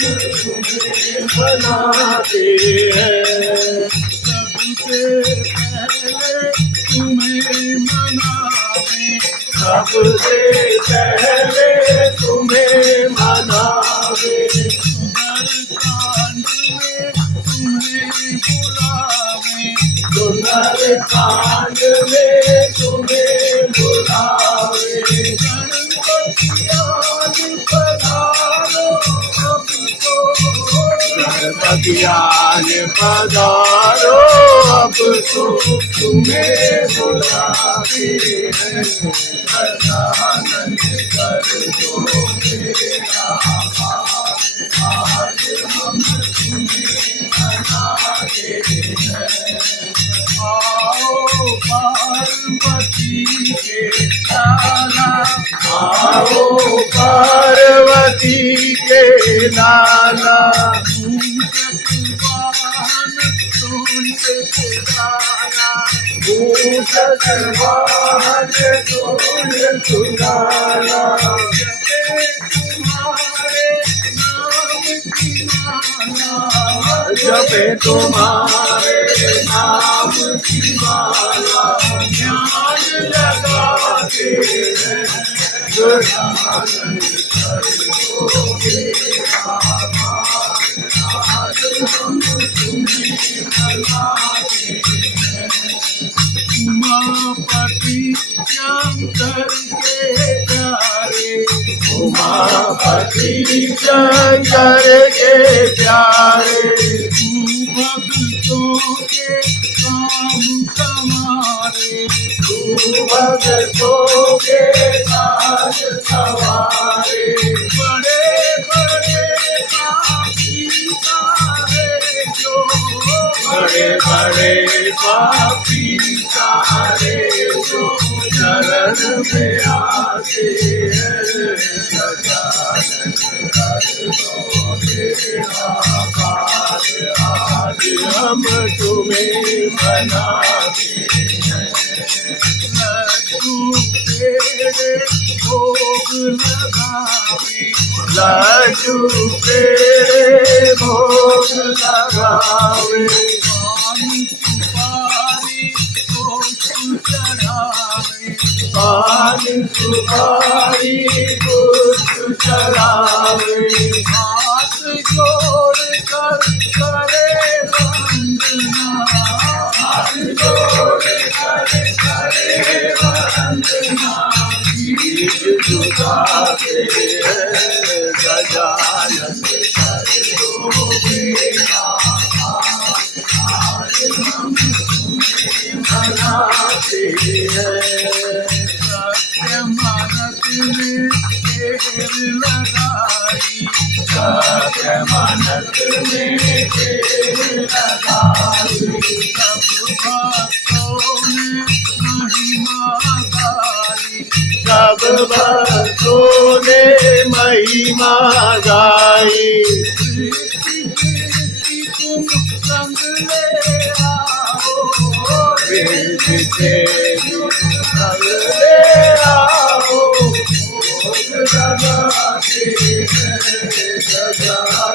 तुम्हें बनाते हैं। सबसे पहले तुम्हें मनावे, सबसे पहले तुम्हें मनावे, सुंदर कांड में तुम्हें बुलावे, गणपति आज पधारो अब तो तुम्हें बुलाते हैं। गजानन कर दो मेरा आज हम तुम्हें मनाते हैं। आओ पार्वती के लाला, आओ पार्वती के लाला, भूषक वाहन सोन सुनाला, जपे तुम्हारे नाम की माला, ध्यान लगाते हैं। गजानन कर दो मेरा आज हम तुम्हें मनाते हैं। उमापति शंकर के प्यारे, उमापति शंकर के प्यारे, भक्तों के काम कमारे, भक्तों के साथ सवारे, बड़े बड़े पापी सारे जो, बड़े बड़े पापी सारे जो शरण में आते हैं। गजानन कर दो मेरा पार आज हम तुम्हें मनाते हैं। लड्डू पेड़े भोग लगावे, लड्डू पेड़े भोग लगावे, पान सुपारी पुष्प चढ़ावे, पान सुपारी पुष्प चढ़ावे, हाथ जोड़ कर करे वंदना, हाथ जोड़ कर करे वंदना, शीश झुकाते हैं। गजानन कर दो मेरा आज हम तुम्हें मनाते हैं। सत्य मानस में ढेर लगाई, सत्य मनत में तेरे लगाई, सब भक्तों ने महिमा गाई, सब भक्तों ने महिमा गाई। तुम संग ले आओ, वेद तेरी संग ले आओ, भोग लगाते हैं। गजानन